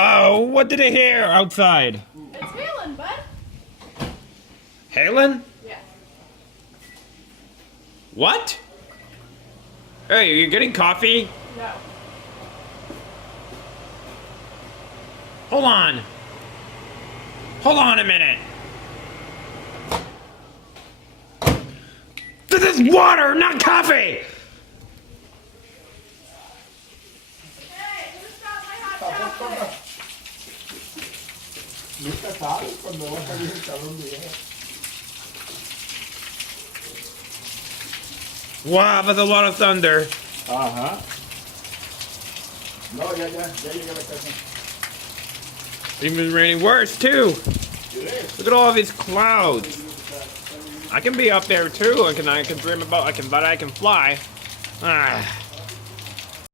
Oh, what did I hear outside? It's hailing, bud. Halen? Yeah. What? Hey, are you getting coffee? No. Hold on. Hold on a minute. This is water, not coffee! Hey, who stopped my hot chocolate? Nunca sabes cuando va a salir el cabrón de ella. Wow, that's a lot of thunder. Ajá. No, ya llegué a la casa. Even raining worse, too. It is. Look at all these clouds. I can be up there, too. I can dream about, I can fly. Ah.